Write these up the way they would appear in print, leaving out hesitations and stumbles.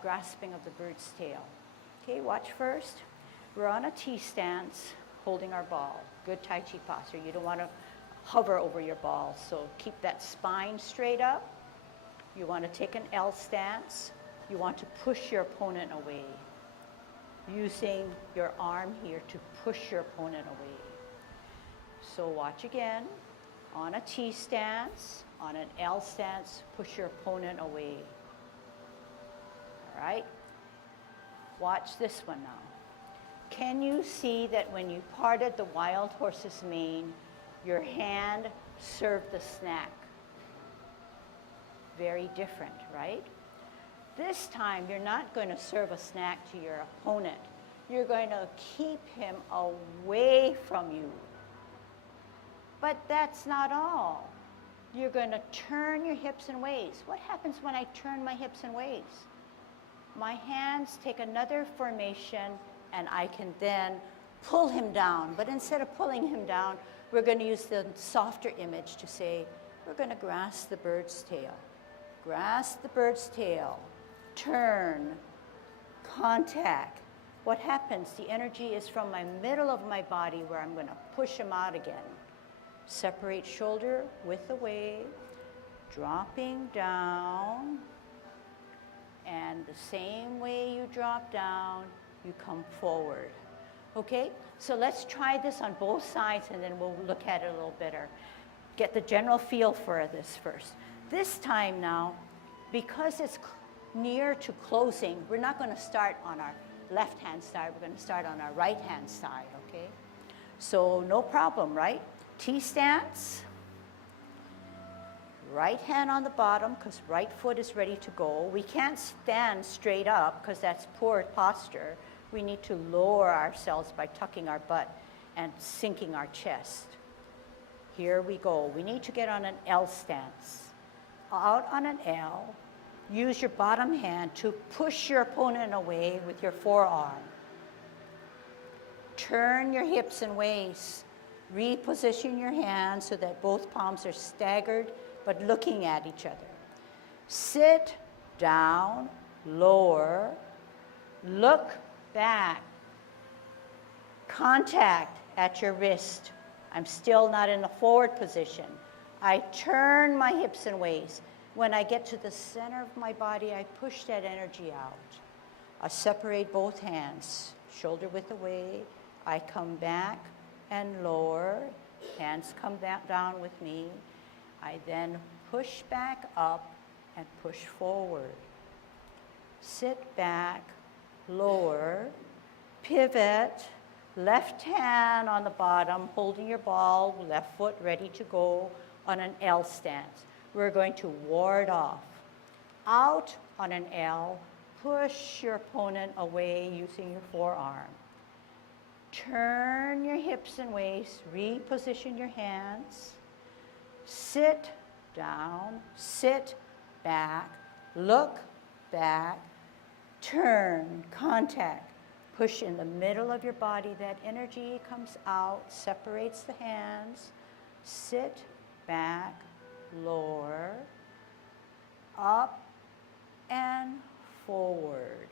grasping of the bird's tail. Okay, watch first. We're on a T stance, holding our ball. Good Tai Chi posture. You don't want to hover over your ball, so keep that spine straight up. You want to take an L stance. You want to push your opponent away, using your arm here to push your opponent away. So watch again. On a T stance, on an L stance, push your opponent away. All right? Watch this one now. Can you see that when you parted the wild horse's mane, your hand served the snack? Very different, right? This time, you're not going to serve a snack to your opponent. You're going to keep him away from you. But that's not all. You're going to turn your hips and waist. What happens when I turn my hips and waist? My hands take another formation, and I can then pull him down. But instead of pulling him down, we're going to use the softer image to say, we're going to grasp the bird's tail. Grasp the bird's tail. Turn. Contact. What happens? The energy is from my middle of my body where I'm going to push him out again. Separate shoulder with the wave. Dropping down. And the same way you drop down, you come forward. Okay? So let's try this on both sides, and then we'll look at it a little better. Get the general feel for this first. This time now, because it's near to closing, we're not going to start on our left-hand side. We're going to start on our right-hand side, okay? So no problem, right? T stance. Right hand on the bottom, because right foot is ready to go. We can't stand straight up, because that's poor posture. We need to lower ourselves by tucking our butt and sinking our chest. Here we go. We need to get on an L stance. Out on an L. Use your bottom hand to push your opponent away with your forearm. Turn your hips and waist. Reposition your hands so that both palms are staggered but looking at each other. Sit down, lower, look back. Contact at your wrist. I'm still not in a forward position. I turn my hips and waist. When I get to the center of my body, I push that energy out. I separate both hands, shoulder width away. I come back and lower. Hands come down with me. I then push back up and push forward. Sit back, lower, pivot, left hand on the bottom, holding your ball, left foot ready to go on an L stance. We're going to ward off. Out on an L, push your opponent away using your forearm. Turn your hips and waist, reposition your hands. Sit down, sit back, look back, turn, contact. Push in the middle of your body. That energy comes out, separates the hands. Sit back, lower, up, and forward.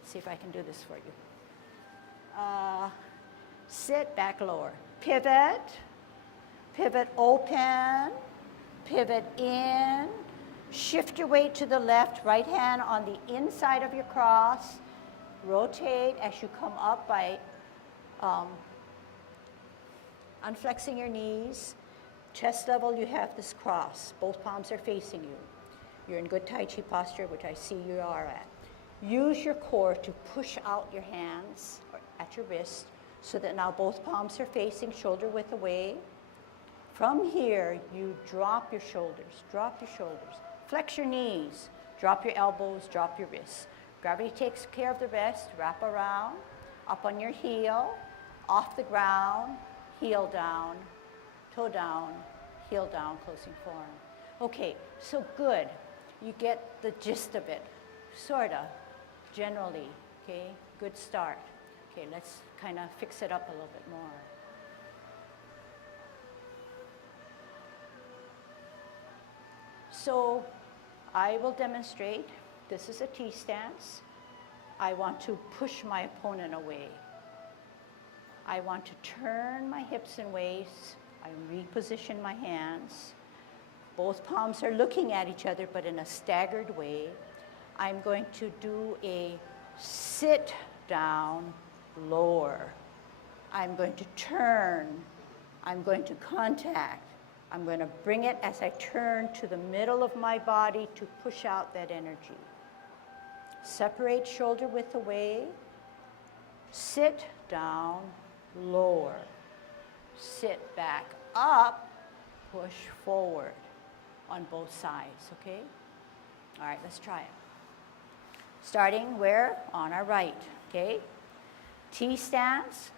Let's see if I can do this for you. Sit back, lower. Pivot. Pivot open, pivot in, shift your weight to the left, right hand on the inside of your cross, rotate as you come up by unflexing your knees. Chest level, you have this cross. Both palms are facing you. You're in good Tai Chi posture, which I see you are at. Use your core to push out your hands at your wrist so that now both palms are facing, shoulder width away. From here, you drop your shoulders, flex your knees, drop your elbows, drop your wrists. Gravity takes care of the rest. Wrap around, up on your heel, off the ground, heel down, toe down, heel down, closing forearm. Okay, so good. You get the gist of it, sorta, generally, okay? Good start. Okay, let's kind of fix it up a little bit more. So I will demonstrate This is a T stance. I want to push my opponent away. I want to turn my hips and waists. I reposition my hands. Both palms are looking at each other, but in a staggered way. I'm going to do a sit down, lower. I'm going to turn. I'm going to contact. I'm going to bring it as I turn to the middle of my body to push out that energy. Separate shoulder width away. Sit down, lower. Sit back up, push forward on both sides, okay? All right, let's try it. Starting where? On our right, okay? T stance,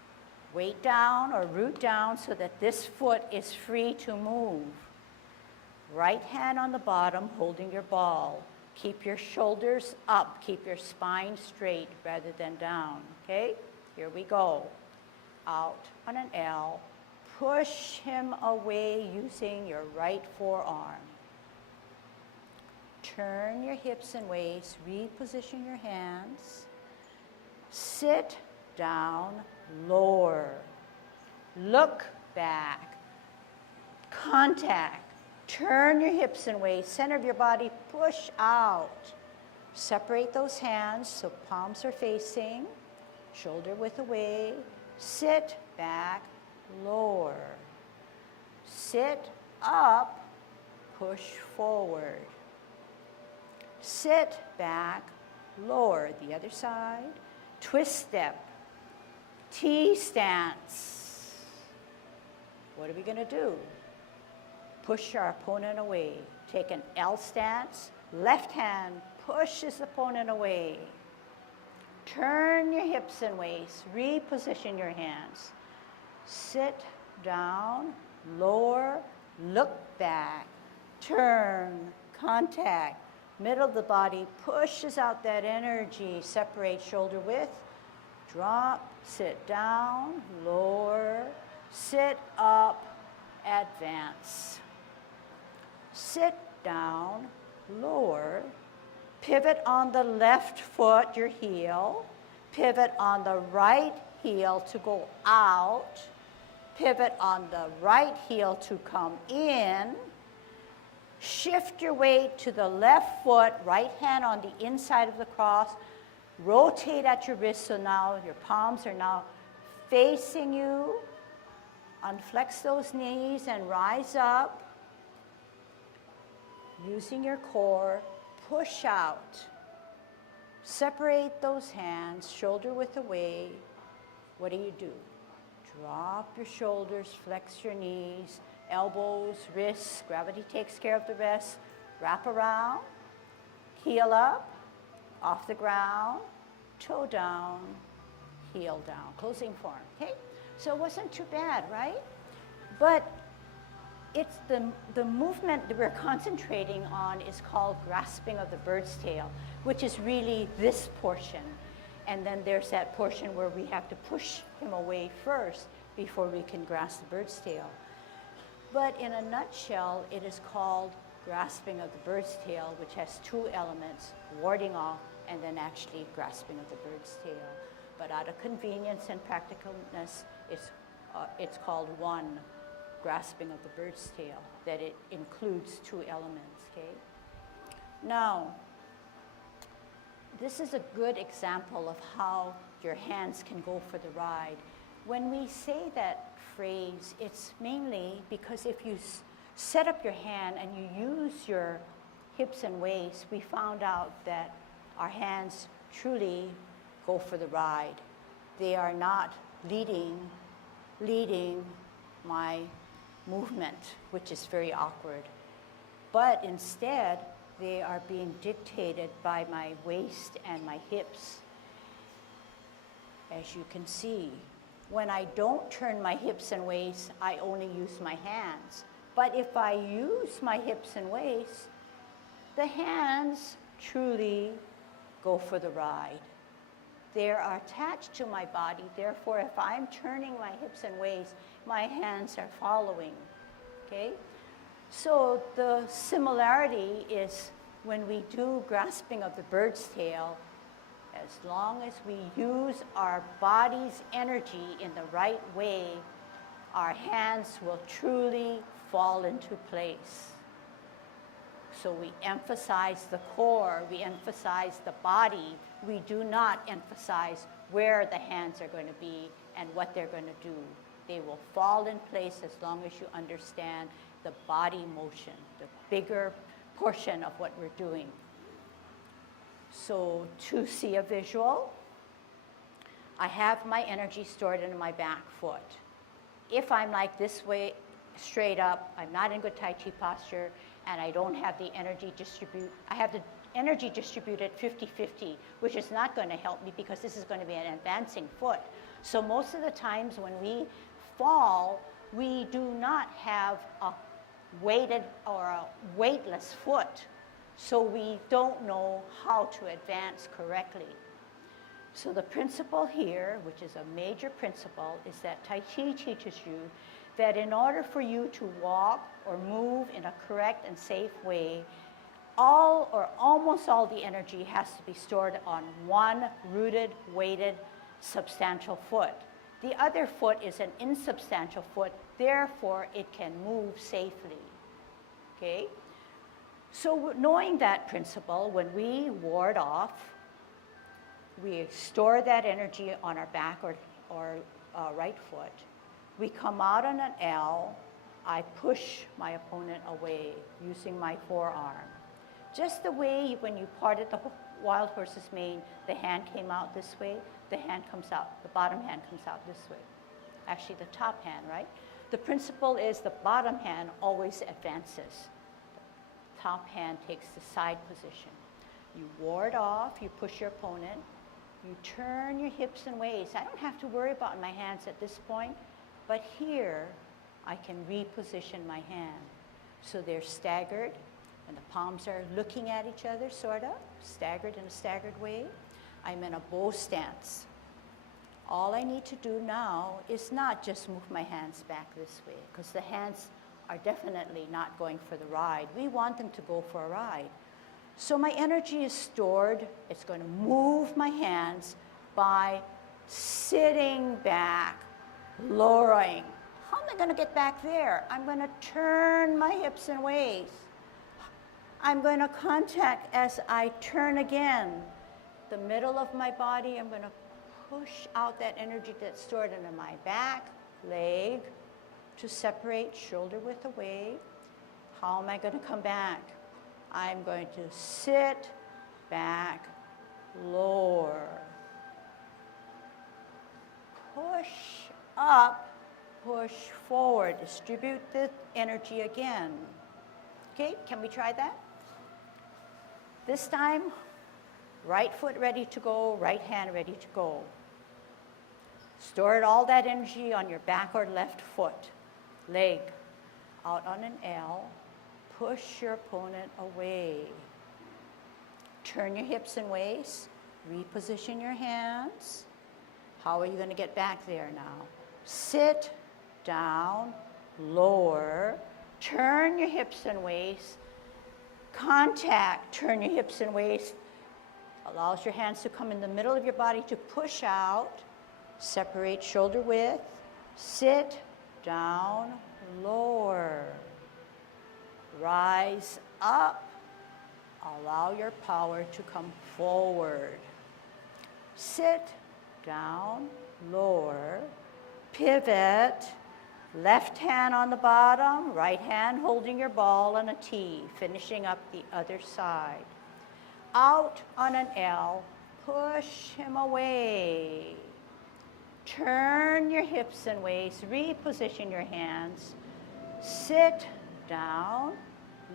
weight down or root down so that this foot is free to move. Right hand on the bottom holding your ball. Keep your shoulders up, keep your spine straight rather than down, okay? Here we go. Out on an L. Push him away using your right forearm. Turn your hips and waists, reposition your hands. Sit down, lower. Look back. Contact. Turn your hips and waists, center of your body, push out. Separate those hands so palms are facing, shoulder width away. Sit back, lower. Sit up, push forward. Sit back, lower. The other side. Twist step. T stance. What are we going to do? Push our opponent away. Take an L stance. Left hand pushes the opponent away. Turn your hips and waists. Reposition your hands. Sit down, lower, look back, turn, contact. Middle of the body pushes out that energy. Separate shoulder width. Drop, sit down, lower, sit up, advance. Sit down, lower, pivot on the left foot, your heel, pivot on the right heel to go out, pivot on the right heel to come in, shift your weight to the left foot, right hand on the inside of the cross, rotate at your wrist so now your palms are now facing you, unflex those knees and rise up. Using your core, push out. Separate those hands, shoulder width away. What do? Drop your shoulders, flex your knees, elbows, wrists. Gravity takes care of the rest. Wrap around, heel up, off the ground, toe down, heel down. Closing form, okay? So it wasn't too bad, right? But it's the movement that we're concentrating on is called grasping of the bird's tail, which is really this portion. And then there's that portion where we have to push him away first before we can grasp the bird's tail. But in a nutshell, it is called grasping of the bird's tail, which has two elements, warding off and then actually grasping of the bird's tail. But out of convenience and practicalness, it's called one, grasping of the bird's tail, that it includes two elements, okay? Now, this is a good example of how your hands can go for the ride. When we say that phrase, it's mainly because if you set up your hand and you use your hips and waists, we found out that our hands truly go for the ride. They are not leading my movement, which is very awkward. But instead, they are being dictated by my waist and my hips. As you can see, when I don't turn my hips and waists, I only use my hands. But if I use my hips and waists, the hands truly go for the ride. They are attached to my body. Therefore, if I'm turning my hips and waists, my hands are following, okay? So the similarity is when we do grasping of the bird's tail, as long as we use our body's energy in the right way, our hands will truly fall into place. So we emphasize the core, we emphasize the body. We do not emphasize where the hands are going to be and what they're going to do. They will fall in place as long as you understand the body motion, the bigger portion of what we're doing. So to see a visual, I have my energy stored in my back foot. If I'm like this way, straight up, I'm not in good Tai Chi posture, and I don't have the energy I have the energy distributed 50-50, which is not going to help me because this is going to be an advancing foot. So most of the times when we fall, we do not have a weighted or a weightless foot. So we don't know how to advance correctly. So the principle here, which is a major principle, is that Tai Chi teaches you that in order for you to walk or move in a correct and safe way, all or almost all the energy has to be stored on one rooted, weighted, substantial foot. The other foot is an insubstantial foot, therefore it can move safely. Okay? So knowing that principle, when we ward off, we store that energy on our back or right foot. We come out on an L. I push my opponent away using my forearm. Just the way when you parted the wild horse's mane, the hand came out this way, the hand comes out, the bottom hand comes out this way. Actually, the top hand, right? The principle is the bottom hand always advances. The top hand takes the side position. You ward off, you push your opponent, you turn your hips and waist. I don't have to worry about my hands at this point, but here I can reposition my hand. So they're staggered, and the palms are looking at each other, sort of, staggered in a staggered way. I'm in a bow stance. All I need to do now is not just move my hands back this way, because the hands are definitely not going for the ride. We want them to go for a ride. So my energy is stored. It's going to move my hands by sitting back, lowering. How am I going to get back there? I'm going to turn my hips and waist. I'm going to contact as I turn again. The middle of my body, I'm going to push out that energy that's stored into my back, leg, to separate shoulder width away. How am I going to come back? I'm going to sit back, lower, push up, push forward, distribute the energy again. Okay, can we try that? This time, right foot ready to go, right hand ready to go. Store all that energy on your back or left foot, leg, out on an L. Push your opponent away. Turn your hips and waist. Reposition your hands. How are you going to get back there now? Sit down, lower. Turn your hips and waist. Contact, turn your hips and waist. Allows your hands to come in the middle of your body to push out. Separate shoulder width. Sit down, lower. Rise up. Allow your power to come forward. Sit down, lower. Pivot. Left hand on the bottom, right hand holding your ball on a T, finishing up the other side. Out on an L, push him away. Turn your hips and waist, reposition your hands. Sit down,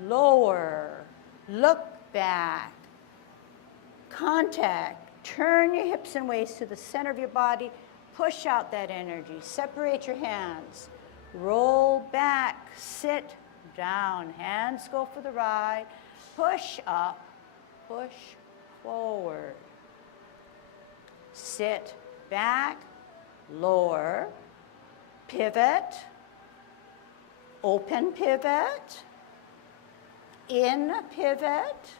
lower, look back. Contact, turn your hips and waist to the center of your body, push out that energy, separate your hands. Roll back, sit down, hands go for the ride, push up, push forward. Sit back, lower, pivot, open pivot, in pivot,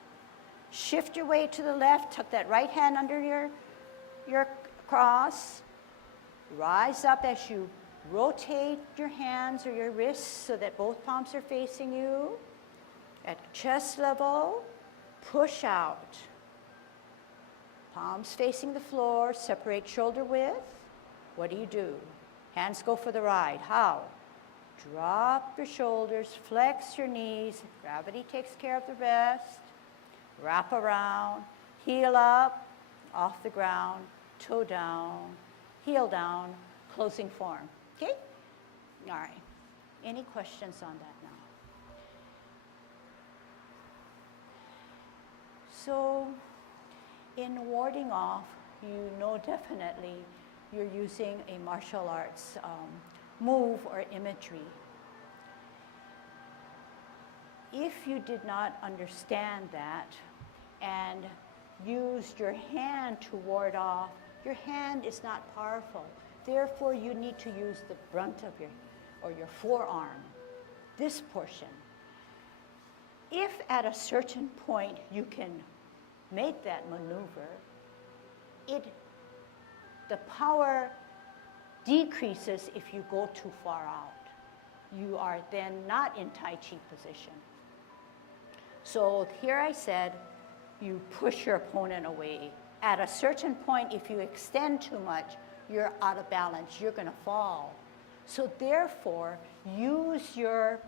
Shift your weight to the left. Tuck that right hand under your cross. Rise up as you rotate your hands or your wrists so that both palms are facing you. At chest level, push out. Palms facing the floor, separate shoulder width. What do? Hands go for the ride. How? Drop your shoulders, flex your knees. Gravity takes care of the rest. Wrap around, heel up, off the ground, toe down, heel down, closing form. Okay? All right. Any questions on that now? So, in warding off, you know definitely you're using a martial arts move or imagery. If you did not understand that and used your hand to ward off, your hand is not powerful. Therefore, you need to use the brunt of your forearm, this portion. If at a certain point you can make that maneuver, the power decreases if you go too far out. You are then not in Tai Chi position. So here I said, you push your opponent away. At a certain point, if you extend too much, you're out of balance, you're gonna fall. So therefore, use your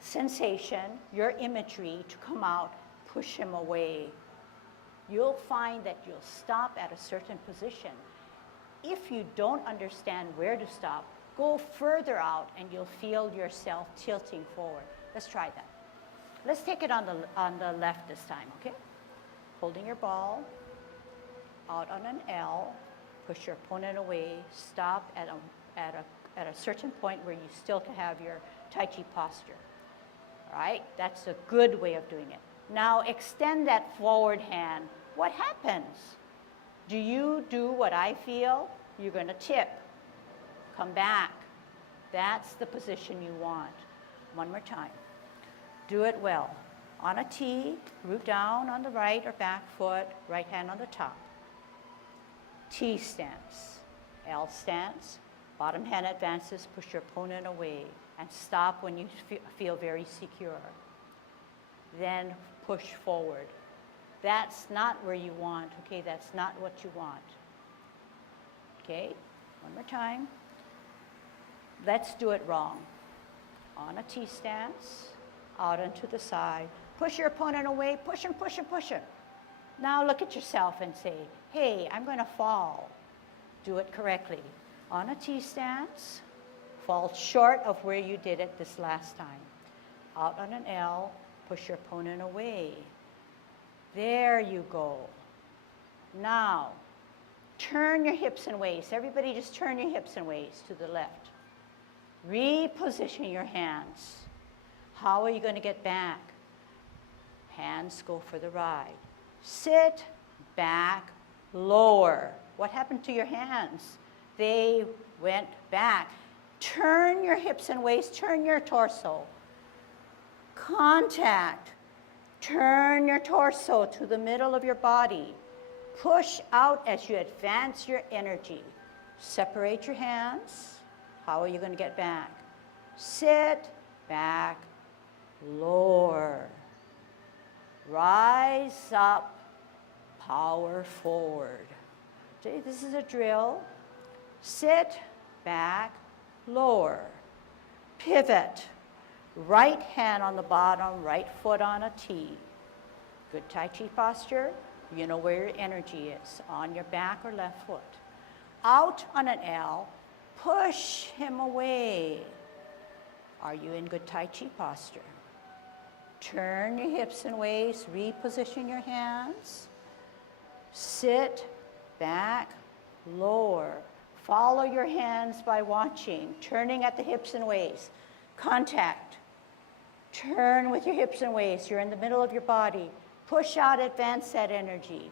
sensation, your imagery to come out, push him away. You'll find that you'll stop at a certain position. If you don't understand where to stop, go further out and you'll feel yourself tilting forward. Let's try that. Let's take it on the left this time, okay? Holding your ball, out on an L, push your opponent away, stop at a certain point where you still can have your Tai Chi posture. All right? That's a good way of doing it. Now extend that forward hand. What happens? Do you do what I feel? You're going to tip. Come back. That's the position you want. One more time. Do it well. On a T, root down on the right or back foot, right hand on the top. T stance, L stance, bottom hand advances, push your opponent away, and stop when you feel very secure. Then push forward. That's not where you want, okay? That's not what you want. Okay, one more time. Let's do it wrong. On a T stance, out and to the side. Push your opponent away, push him, push him, push him. Now look at yourself and say, hey, I'm gonna fall. Do it correctly. On a T stance, fall short of where you did it this last time. Out on an L, push your opponent away. There you go. Now, turn your hips and waist. Everybody just turn your hips and waist to the left. Reposition your hands. How are you going to get back? Hands go for the ride. Sit, back, lower. What happened to your hands? They went back. Turn your hips and waist, turn your torso. Contact. Turn your torso to the middle of your body. Push out as you advance your energy. Separate your hands. How are you going to get back? Sit, back, lower. Rise up, power forward. Okay, this is a drill. Sit, back, lower. Pivot. Right hand on the bottom, right foot on a T. Good Tai Chi posture. You know where your energy is, on your back or left foot. Out on an L, push him away. Are you in good Tai Chi posture? Turn your hips and waist, reposition your hands. Sit, back, lower. Follow your hands by watching, turning at the hips and waist. Contact. Turn with your hips and waist. You're in the middle of your body. Push out, advance that energy.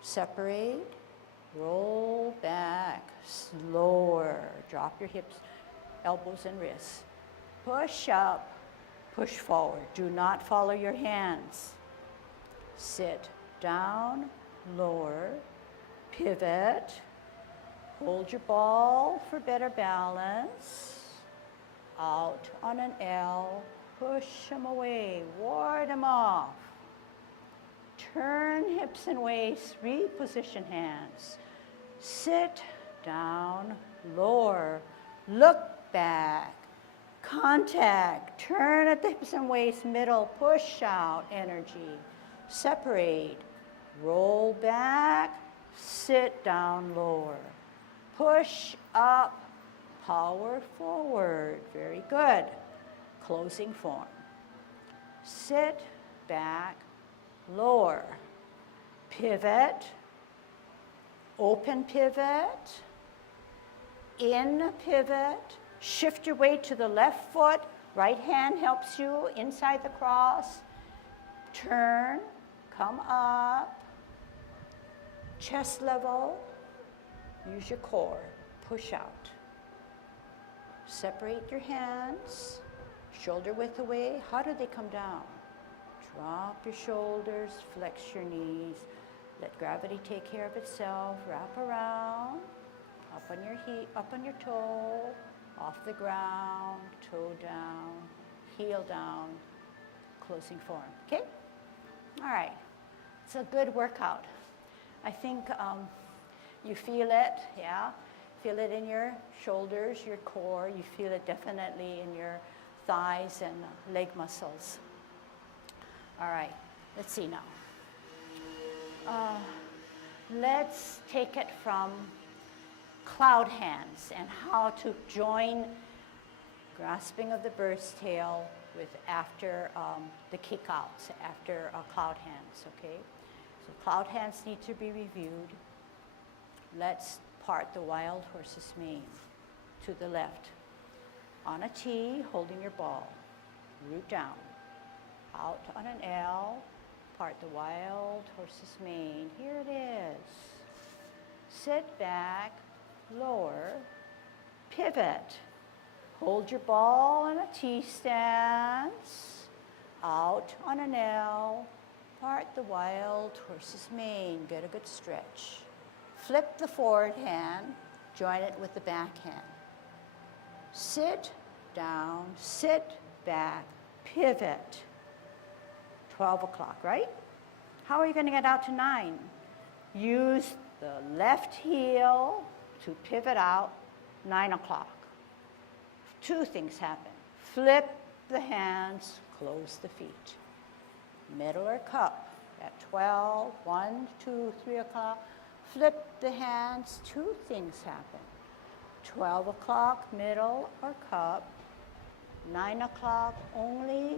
Separate, roll back, slower. Drop your hips, elbows and wrists. Push up, push forward. Do not follow your hands. sit down, lower, pivot, hold your ball for better balance, out on an L, push them away, ward them off. Turn hips and waist, reposition hands. Sit down, lower, look back, contact, turn at the hips and waist, middle, push out, energy. Separate, roll back, sit down, lower. Push up, power forward, very good. Closing form. Sit back, lower, pivot, open pivot, in pivot, shift your weight to the left foot, right hand helps you inside the cross, turn, come up, chest level, use your core, push out. Separate your hands, shoulder width away. How do they come down? Drop your shoulders, flex your knees. Let gravity take care of itself. Wrap around, up on your heel, up on your toe, off the ground, toe down, heel down, closing form. Okay? All right. It's a good workout. I think you feel it, yeah? Feel it in your shoulders, your core. You feel it definitely in your thighs and leg muscles. All right, let's see now. Let's take it from cloud hands and how to join grasping of the bird's tail with after the kick-outs, after cloud hands, okay? So cloud hands need to be reviewed. Let's part the wild horse's mane to the left. On a T, holding your ball, root down. Out on an L, part the wild horse's mane. Here it is. Sit back, lower, pivot. Hold your ball in a T stance. Out on an L, part the wild horse's mane. Get a good stretch. Flip the forward hand, join it with the back hand. Sit down, sit back, pivot. 12 o'clock, right? How are you going to get out to 9? Use the left heel to pivot out, 9 o'clock. 2 things happen. Flip the hands, close the feet. Middle or cup at 12, 1, 2, 3 o'clock. Flip the hands, 2 things happen. 12 o'clock, middle or cup. 9 o'clock only,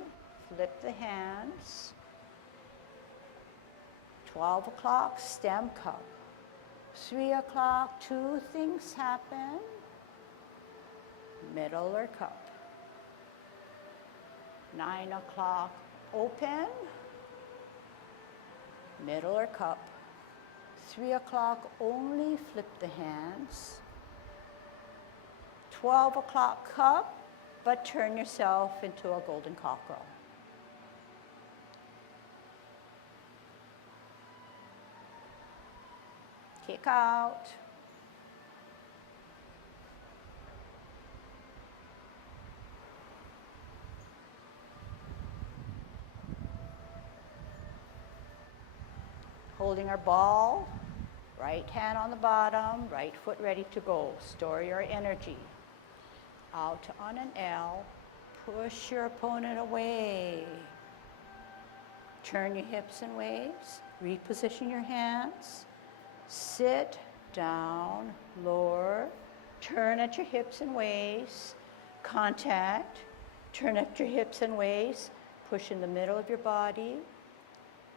flip the hands. 12 o'clock, stem cup. 3 o'clock, 2 things happen. Middle or cup. 9 o'clock, open. Middle or cup. 3 o'clock, only flip the hands. 12 o'clock, cup, but turn yourself into a golden cockerel. Kick out. Holding our ball, right hand on the bottom, right foot ready to go. Store your energy. Out on an L, push your opponent away. Turn your hips and waist, reposition your hands. Sit down, lower, turn at your hips and waist, contact, turn at your hips and waist, push in the middle of your body,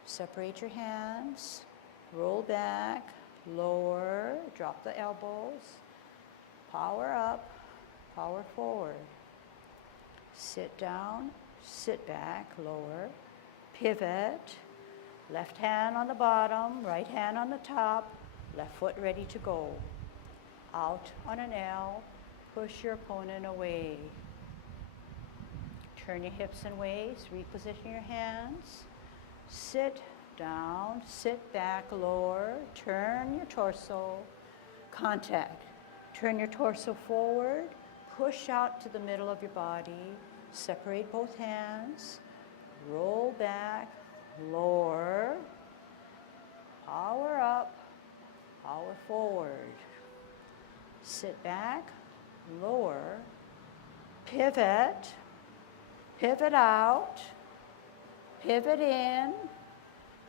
separate your hands, roll back, lower, drop the elbows, power up, power forward. Sit down, sit back, lower, pivot, left hand on the bottom, right hand on the top, left foot ready to go. Out on an L, push your opponent away. Turn your hips and waist, reposition your hands. Sit down, sit back, lower, turn your torso, contact. Turn your torso forward, push out to the middle of your body, separate both hands, roll back, lower, power up, power forward. Sit back, lower, pivot, pivot out, pivot in,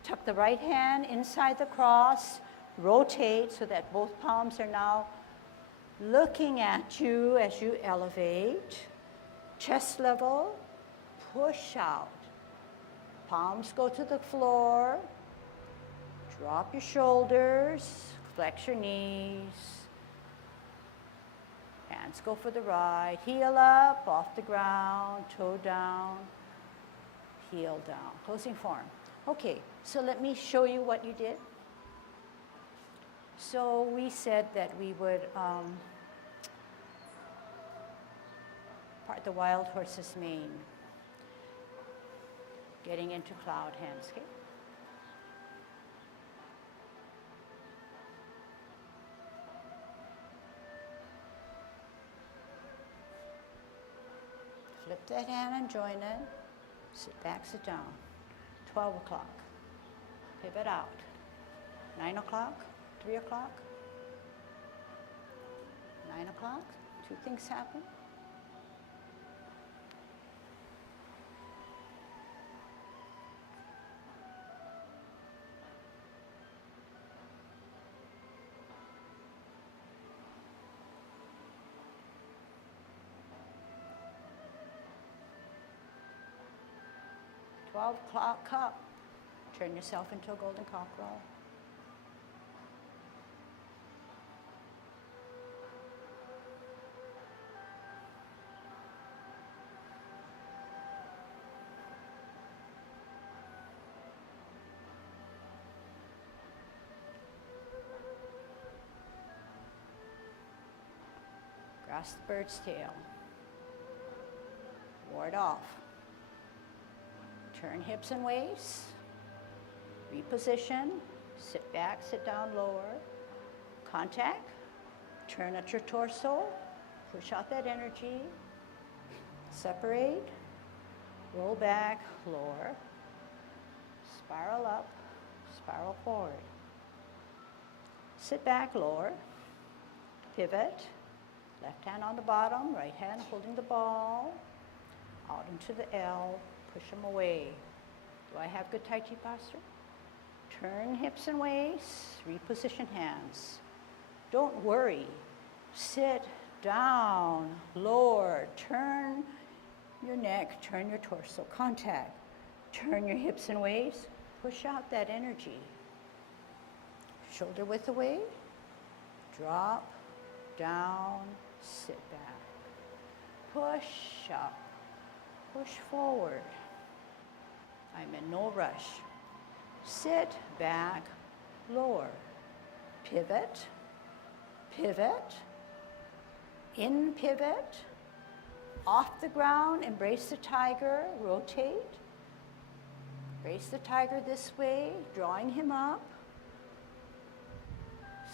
tuck the right hand inside the cross, rotate so that both palms are now looking at you as you elevate. Chest level, push out. Palms go to the floor. Drop your shoulders, flex your knees. Hands go for the right. Heel up, off the ground, toe down, heel down. Closing form. Okay, so let me show you what you did. So we said that we would part the wild horse's mane, getting into cloud hands, okay? Flip that hand and join it. Sit back, sit down. 12 o'clock. Pivot out. 9 o'clock, 3 o'clock. 9 o'clock, two things happen. O'clock up. Turn yourself into a golden cockerel. Grasp the bird's tail. Ward off. Turn hips and waist, reposition, sit back, sit down, lower, contact, turn at your torso, push out that energy, separate, roll back, lower, spiral up, spiral forward. Sit back, lower, pivot, left hand on the bottom, right hand holding the ball, out into the L, push them away. Do I have good Tai Chi posture? Turn hips and waists, reposition hands. Don't worry. Sit down, lower, turn your neck, turn your torso, contact. Turn your hips and waists, push out that energy. Shoulder width away, drop, down, sit back. Push up, push forward. I'm in no rush. Sit back, lower, pivot, pivot, in pivot, off the ground, embrace the tiger, rotate. Embrace the tiger this way, drawing him up.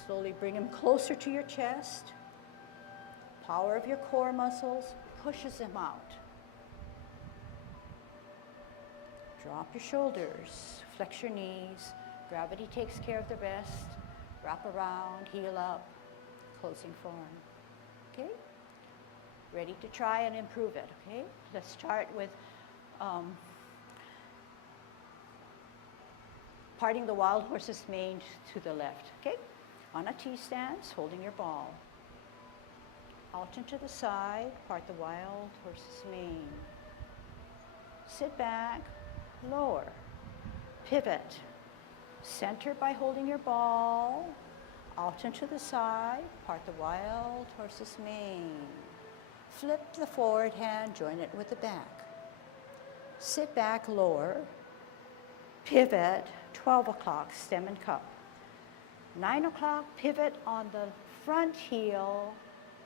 Slowly bring him closer to your chest. Power of your core muscles pushes him out. Drop your shoulders, flex your knees. Gravity takes care of the rest. Wrap around, heel up, closing form. Okay? Ready to try and improve it, okay? Let's start with parting the wild horse's mane to the left, okay? On a T stance, holding your ball. Out and to the side, part the wild horse's mane. Sit back, lower, pivot, center by holding your ball, out and to the side, part the wild horse's mane. Flip the forward hand, join it with the back. Sit back, lower, pivot, 12 o'clock, stem and cup. 9 o'clock, pivot on the front heel,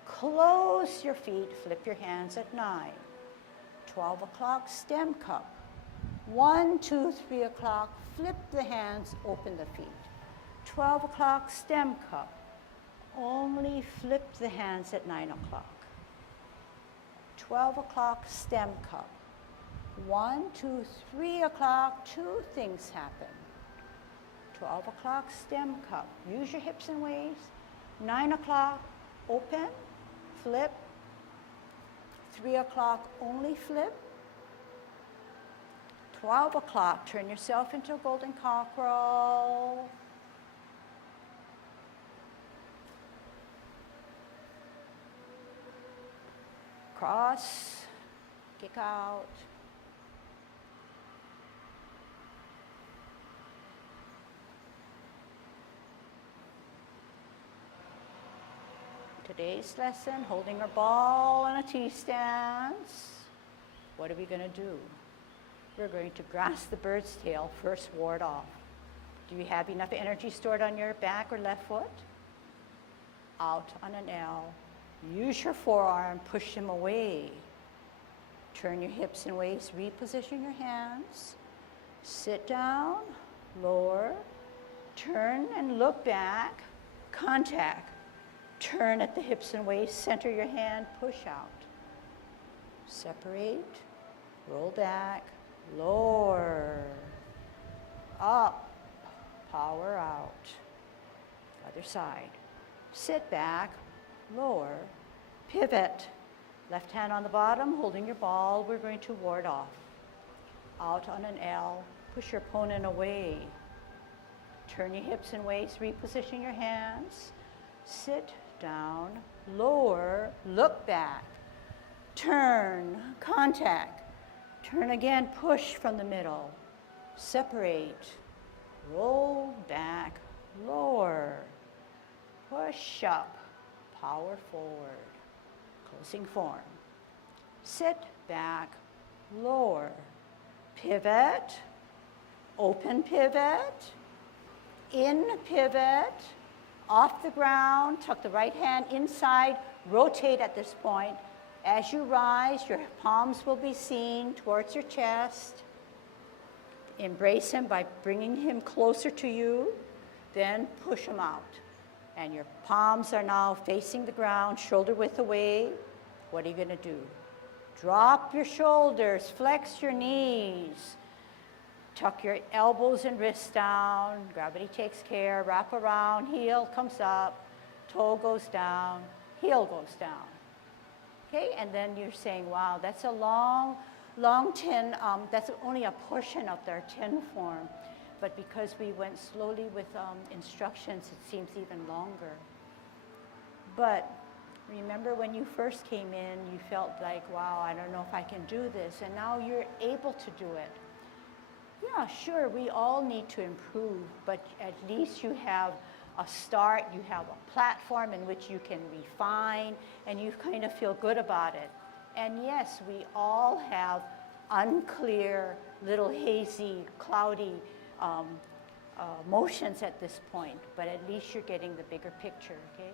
close your feet, flip your hands at 9. 12 o'clock, stem cup. 1, 2, 3 o'clock, flip the hands, open the feet. 12 o'clock, stem cup. Only flip the hands at 9 o'clock. 12 o'clock, stem cup. 1, 2, 3 o'clock, two things happen. 12 o'clock, stem cup. Use your hips and waist. 9 o'clock, open, flip. 3 o'clock, only flip. 12 o'clock, turn yourself into a golden cockerel. Cross, kick out. Today's lesson, holding our ball in a T-stance. What are we going to do? We're going to grasp the bird's tail, first ward off. Do you have enough energy stored on your back or left foot? Out on an L. Use your forearm, push him away. Turn your hips and waist, reposition your hands. Sit down, lower, turn and look back, contact. Turn at the hips and waist, center your hand, push out. Separate, roll back, lower, up, power out. Other side. Sit back, lower, pivot. Left hand on the bottom, holding your ball. We're going to ward off. Out on an L, push your opponent away. Turn your hips and waist, reposition your hands. Sit down, lower, look back. Turn, contact. Turn again, push from the middle. Separate, roll back, lower. Push up, power forward. Closing form. Sit back, lower. Pivot, open pivot, in pivot, off the ground, tuck the right hand inside, rotate at this point. As you rise, your palms will be seen towards your chest. Embrace him by bringing him closer to you, then push him out. And your palms are now facing the ground, shoulder width away. What are you going to do? Drop your shoulders, flex your knees. Tuck your elbows and wrists down. Gravity takes care. Wrap around. Heel comes up. Toe goes down. Heel goes down. Okay, and then you're saying, wow, that's a long 10. That's only a portion of their 10 form. But because we went slowly with instructions, it seems even longer. But remember when you first came in, you felt like, wow, I don't know if I can do this. And now you're able to do it. Yeah, sure, we all need to improve, but at least you have a start, you have a platform in which you can refine, and you kind of feel good about it. And yes, we all have unclear, little hazy, cloudy motions at this point, but at least you're getting the bigger picture, okay?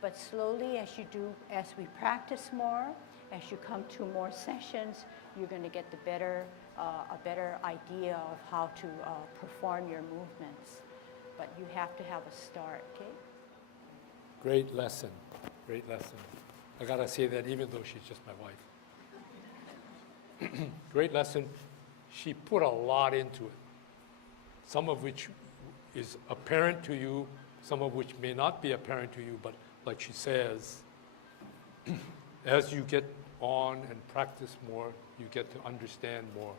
But slowly, as we practice more, as you come to more sessions, you're going to get a better idea of how to perform your movements. But you have to have a start, okay? Great lesson, great lesson. I gotta say that even though she's just my wife. Great lesson. She put a lot into it, some of which is apparent to you, some of which may not be apparent to you, but like she says, as you get on and practice more, you get to understand more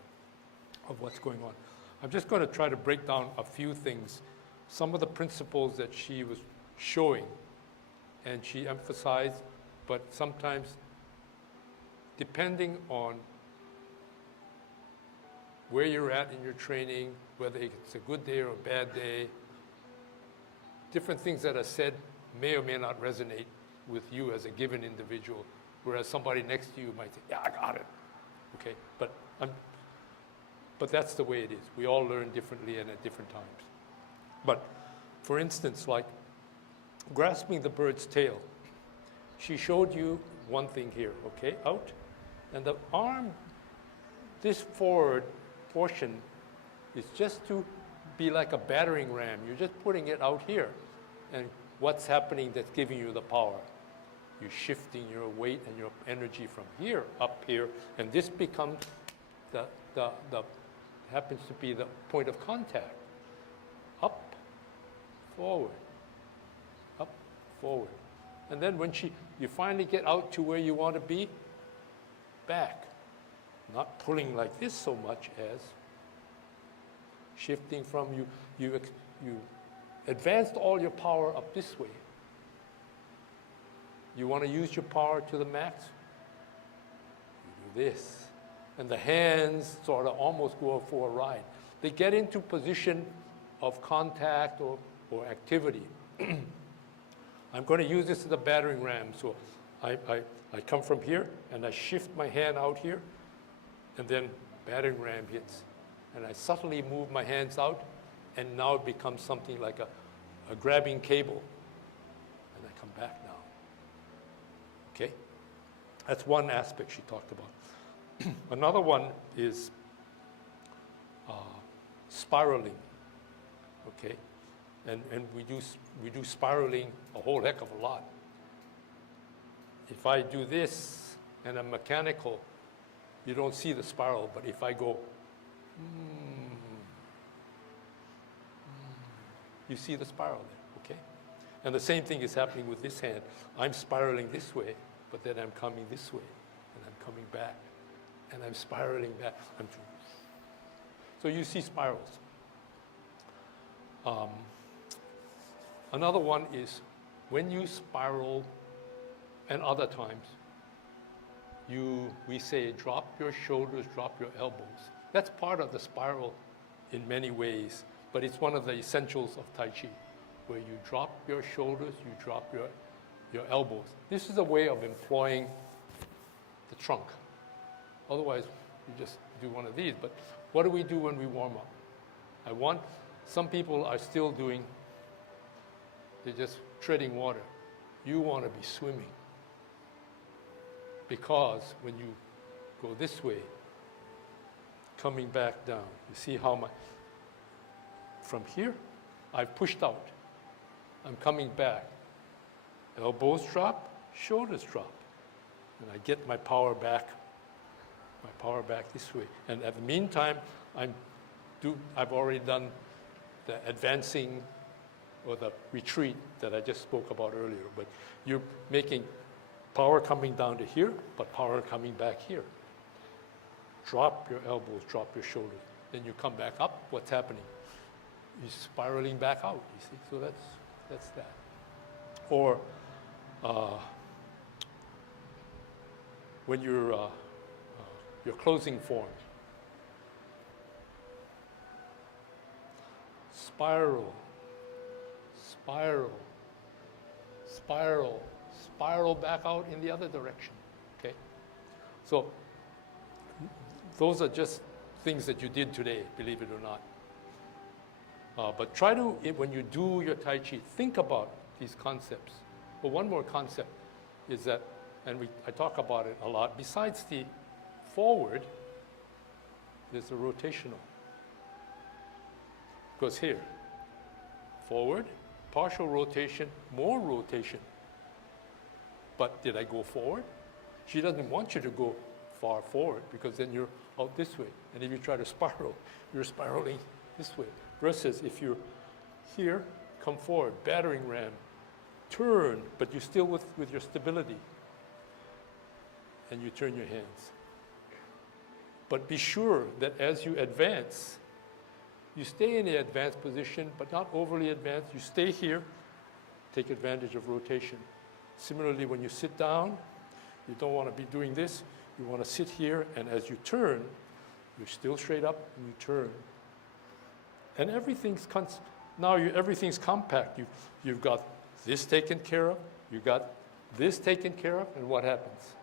of what's going on. I'm just going to try to break down a few things, some of the principles that she was showing and she emphasized, but sometimes depending on where you're at in your training, whether it's a good day or a bad day, different things that are said may or may not resonate with you as a given individual, whereas somebody next to you might say, yeah, I got it, okay? But that's the way it is. We all learn differently and at different times. But for instance, like grasping the bird's tail, she showed you one thing here, okay? Out, and the arm, this forward portion is just to be like a battering ram. You're just putting it out here. And what's happening that's giving you the power? You're shifting your weight and your energy from here up here, and this becomes the happens to be the point of contact. Up, forward, up, forward. And then when you finally get out to where you want to be, back. Not pulling like this so much as shifting from you advanced all your power up this way. You want to use your power to the max? You do this. And the hands sort of almost go for a ride. They get into position of contact or activity. I'm going to use this as a battering ram. So I come from here, and I shift my hand out here, and then battering ram hits. And I subtly move my hands out, and now it becomes something like a grabbing cable. And I come back now. Okay? That's one aspect she talked about. Another one is spiraling. Okay? And we do spiraling a whole heck of a lot. If I do this and I'm mechanical, you don't see the spiral, but if I go, you see the spiral there, okay? And the same thing is happening with this hand. I'm spiraling this way, but then I'm coming this way, and I'm coming back, and I'm spiraling back. So you see spirals. Another one is when you spiral, and other times, we say drop your shoulders, drop your elbows. That's part of the spiral in many ways, but it's one of the essentials of Tai Chi, where you drop your shoulders, you drop your elbows. This is a way of employing the trunk. Otherwise, you just do one of these. But what do we do when we warm up? Some people are still doing, they're just treading water. You want to be swimming. Because when you go this way, coming back down, you see how from here, I've pushed out. I'm coming back. Elbows drop, shoulders drop. And I get my power back this way. And at the meantime, I've already done the advancing or the retreat that I just spoke about earlier. But you're making power coming down to here, but power coming back here. Drop your elbows, drop your shoulders. Then you come back up, what's happening? You're spiraling back out, you see? So that's that. Or when your closing form. Spiral, spiral, spiral, spiral back out in the other direction, okay? So those are just things that you did today, believe it or not. But try to, when you do your Tai Chi, think about these concepts. But one more concept is that, and I talk about it a lot, besides the forward, there's a rotational. Because here, forward, partial rotation, more rotation. But did I go forward? She doesn't want you to go far forward because then you're out this way. And if you try to spiral, you're spiraling this way. Versus if you're here, come forward, battering ram, turn, but you're still with your stability. And you turn your hands. But be sure that as you advance, you stay in the advanced position, but not overly advanced. You stay here, take advantage of rotation. Similarly, when you sit down, you don't want to be doing this. You want to sit here, and as you turn, you're still straight up, and you turn. And everything's compact. You've got this taken care of, you've got this taken care of, and what happens?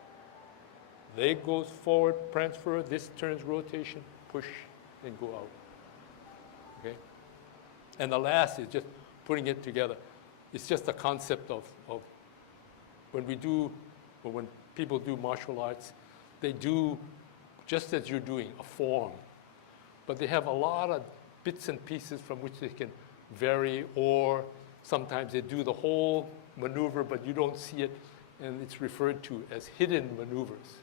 Leg goes forward, transfer, this turns rotation, push, and go out. Okay? And the last is just putting it together. It's just a concept of when people do martial arts, they do, just as you're doing, a form. but they have a lot of bits and pieces from which they can vary, or sometimes they do the whole maneuver, but you don't see it, and it's referred to as hidden maneuvers.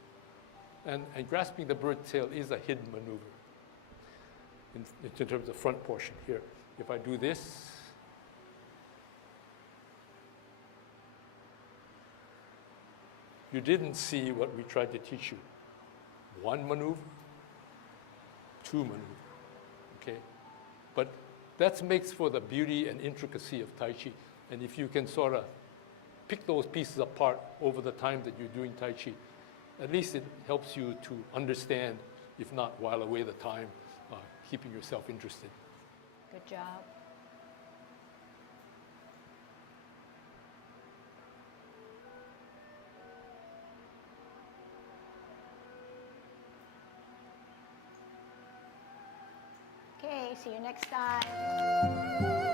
And grasping the bird's tail is a hidden maneuver in terms of the front portion here. If I do this, you didn't see what we tried to teach you. One maneuver, two maneuver, okay? But that makes for the beauty and intricacy of Tai Chi. And if you can sort of pick those pieces apart over the time that you're doing Tai Chi, at least it helps you to understand, if not while away the time, keeping yourself interested. Good job. Okay, see you next time.